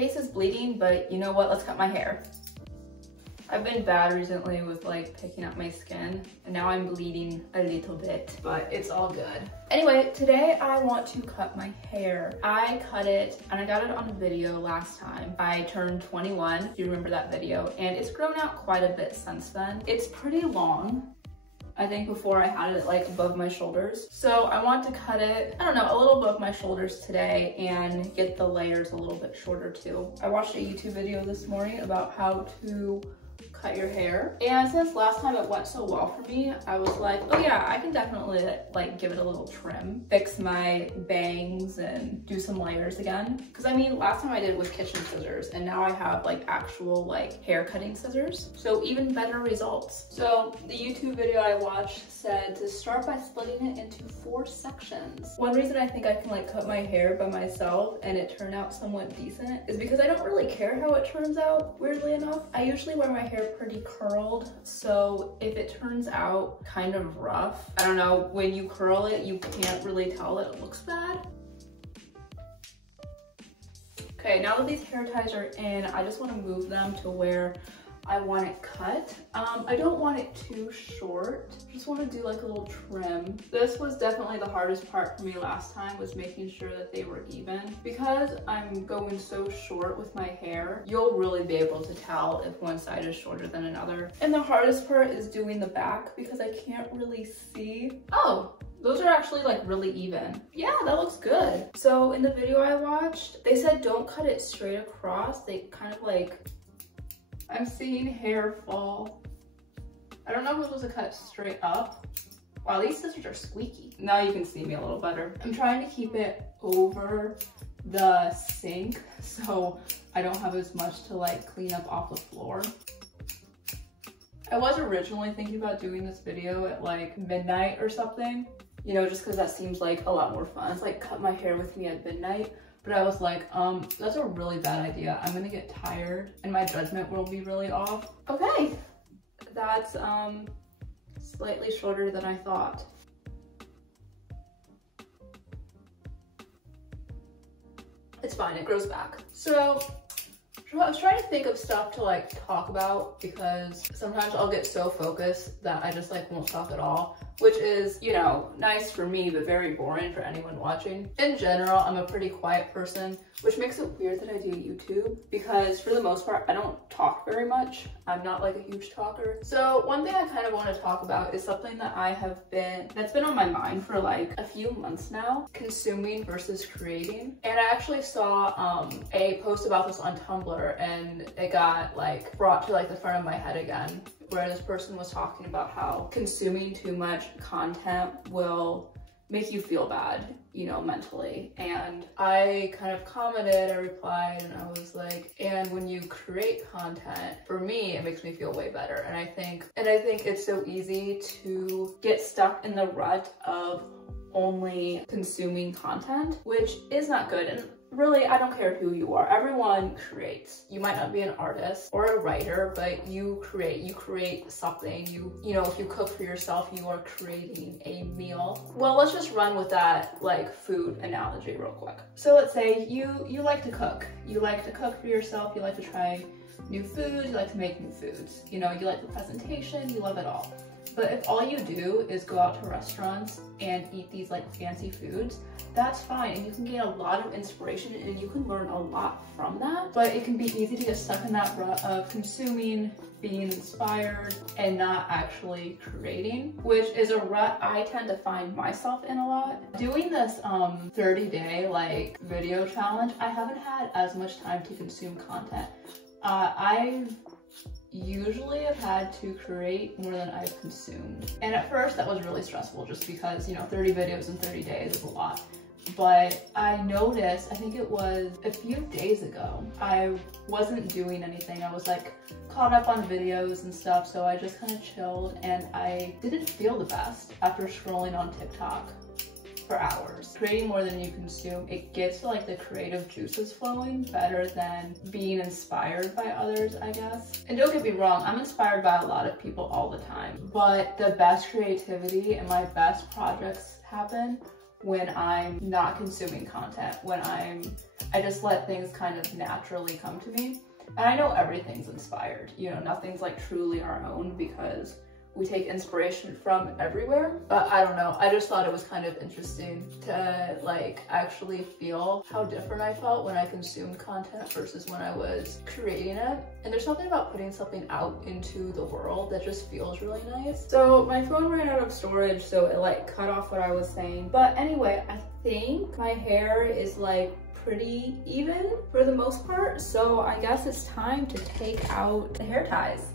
face is bleeding, but you know what? Let's cut my hair. I've been bad recently with like picking up my skin, and now I'm bleeding a little bit, but it's all good. Anyway, today I want to cut my hair. I cut it, and I got it on a video last time. I turned 21, if you remember that video, and it's grown out quite a bit since then. It's pretty long. I think before I had it like above my shoulders. So I want to cut it, I don't know, a little above my shoulders today and get the layers a little bit shorter too. I watched a YouTube video this morning about how to cut your hair, and since last time it went so well for me, I was like, oh yeah, I can definitely like give it a little trim, fix my bangs and do some layers again. Because I mean, last time I did it with kitchen scissors, and now I have like actual like hair cutting scissors, so even better results. So the YouTube video I watched said to start by splitting it into 4 sections. One reason I think I can like cut my hair by myself and it turned out somewhat decent is because I don't really care how it turns out, weirdly enough. I usually wear my hair pretty curled, so if it turns out kind of rough, I don't know, when you curl it, you can't really tell that it looks bad. Okay, now that these hair ties are in, I just want to move them to where I want it cut. I don't want it too short. I just want to do like a little trim. This was definitely the hardest part for me last time, was making sure that they were even. Because I'm going so short with my hair, you'll really be able to tell if one side is shorter than another. And the hardest part is doing the back because I can't really see. Oh, those are actually like really even. Yeah, that looks good. So in the video I watched, they said don't cut it straight across. They kind of like, I'm seeing hair fall. I don't know if I'm supposed to cut straight up. Wow, these scissors are squeaky. Now you can see me a little better. I'm trying to keep it over the sink so I don't have as much to like clean up off the floor. I was originally thinking about doing this video at like midnight or something, you know, just because that seems like a lot more fun. It's like cut my hair with me at midnight. But I was like, that's a really bad idea. I'm gonna get tired and my judgment will be really off. Okay, that's slightly shorter than I thought. It's fine, it grows back. So I was trying to think of stuff to like talk about, because sometimes I'll get so focused that I just like won't talk at all, which is, you know, nice for me, but very boring for anyone watching. In general, I'm a pretty quiet person, which makes it weird that I do YouTube, because for the most part, I don't talk very much. I'm not like a huge talker. So one thing I kind of want to talk about is something that that's been on my mind for like a few months now, consuming versus creating. And I actually saw a post about this on Tumblr, and it got like brought to like the front of my head again, where this person was talking about how consuming too much content will make you feel bad, you know, mentally. And I kind of commented, I replied, and I was like, and when you create content, for me, it makes me feel way better. And I think it's so easy to get stuck in the rut of only consuming content, which is not good. And really, I don't care who you are. Everyone creates. You might not be an artist or a writer, but you create something. You know, if you cook for yourself, you are creating a meal. Well, let's just run with that like food analogy real quick. So let's say you like to cook. You like to cook for yourself. You like to try new foods. You like to make new foods. You know, you like the presentation. You love it all. But if all you do is go out to restaurants and eat these like fancy foods, that's fine. And you can gain a lot of inspiration and you can learn a lot from that. But it can be easy to get stuck in that rut of consuming, being inspired, and not actually creating, which is a rut I tend to find myself in a lot. Doing this 30-day like video challenge, I haven't had as much time to consume content. I've usually have had to create more than I've consumed. And at first that was really stressful, just because, you know, 30 videos in 30 days is a lot. But I noticed, I think it was a few days ago, I wasn't doing anything. I was like caught up on videos and stuff, so I just kind of chilled, and I didn't feel the best after scrolling on TikTok for hours. Creating more than you consume, it gets like the creative juices flowing better than being inspired by others, I guess. And don't get me wrong, I'm inspired by a lot of people all the time, but the best creativity and my best projects happen when I'm not consuming content, when I just let things kind of naturally come to me. And I know everything's inspired, you know, nothing's like truly our own because we take inspiration from everywhere. But I don't know, I just thought it was kind of interesting to like actually feel how different I felt when I consumed content versus when I was creating it. And there's something about putting something out into the world that just feels really nice. So my phone ran out of storage, so it like cut off what I was saying. But anyway, I think my hair is like pretty even for the most part. So I guess it's time to take out the hair ties.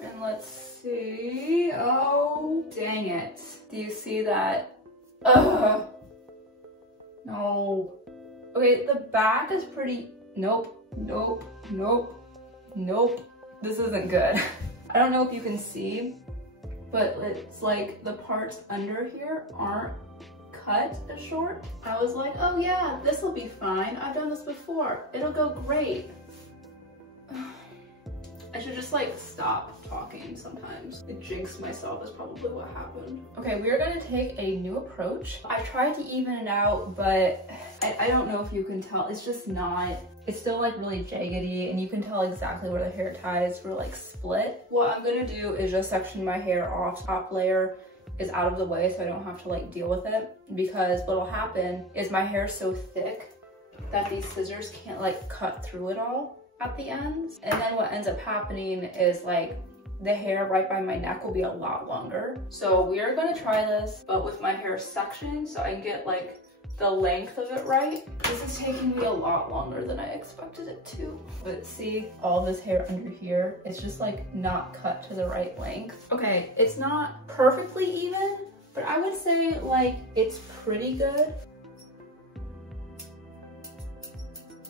And let's see, oh, dang it. Do you see that? Ugh. No. Okay, the back is pretty, nope, nope, nope, nope. This isn't good. I don't know if you can see, but it's like the parts under here aren't cut as short. I was like, oh yeah, this will be fine. I've done this before. It'll go great. I should just like stop talking sometimes. I jinx myself is probably what happened. Okay, we're gonna take a new approach. I tried to even it out, but I don't know if you can tell. It's just not, it's still like really jaggedy and you can tell exactly where the hair ties were like split. What I'm gonna do is just section my hair off. Top layer is out of the way so I don't have to like deal with it, because what'll happen is my hair is so thick that these scissors can't like cut through it all at the ends. And then what ends up happening is like the hair right by my neck will be a lot longer. So we are gonna try this, but with my hair sectioned so I can get like the length of it right. This is taking me a lot longer than I expected it to. But see all this hair under here, it's just like not cut to the right length. Okay, it's not perfectly even, but I would say like it's pretty good.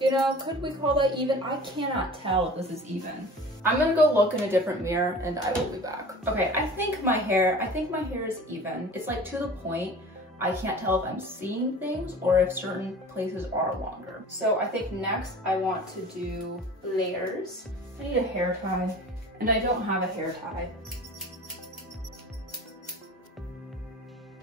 You know, could we call that even? I cannot tell if this is even. I'm gonna go look in a different mirror and I will be back. Okay, I think my hair is even. It's like to the point. I can't tell if I'm seeing things or if certain places are longer. So I think next I want to do layers. I need a hair tie and I don't have a hair tie.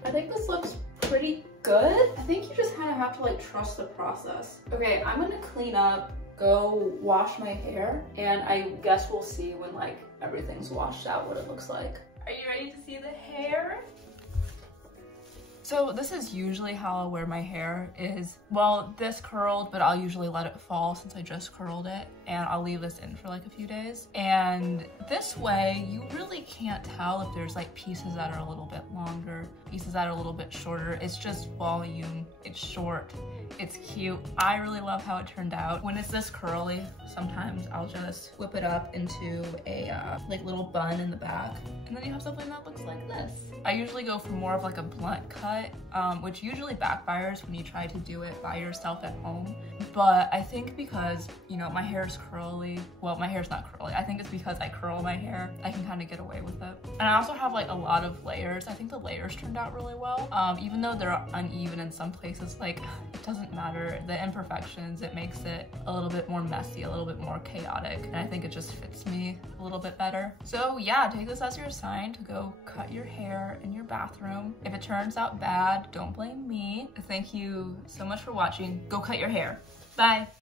I think this looks pretty good. I think you just kind of have to like trust the process. Okay, I'm gonna clean up, go wash my hair, and I guess we'll see when like everything's washed out what it looks like. Are you ready to see the hair? So this is usually how I'll wear my hair is, well, this curled, but I'll usually let it fall since I just curled it, and I'll leave this in for like a few days. And this way, you really can't tell if there's like pieces that are a little bit longer, pieces that are a little bit shorter. It's just volume, it's short, it's cute. I really love how it turned out. When it's this curly, sometimes I'll just whip it up into a like little bun in the back, and then you have something that looks like this. I usually go for more of like a blunt cut, which usually backfires when you try to do it by yourself at home. But I think because, you know, my hair is curly, well, my hair's not curly. I think it's because I curl my hair, I can kind of get away with it. And I also have like a lot of layers. I think the layers turned out really well. Even though they're uneven in some places, like it doesn't matter. The imperfections, it makes it a little bit more messy, a little bit more chaotic. And I think it just fits me a little bit better. So yeah, take this as your sign to go cut your hair in your bathroom. If it turns out bad, don't blame me. Thank you so much for watching. Go cut your hair. Bye.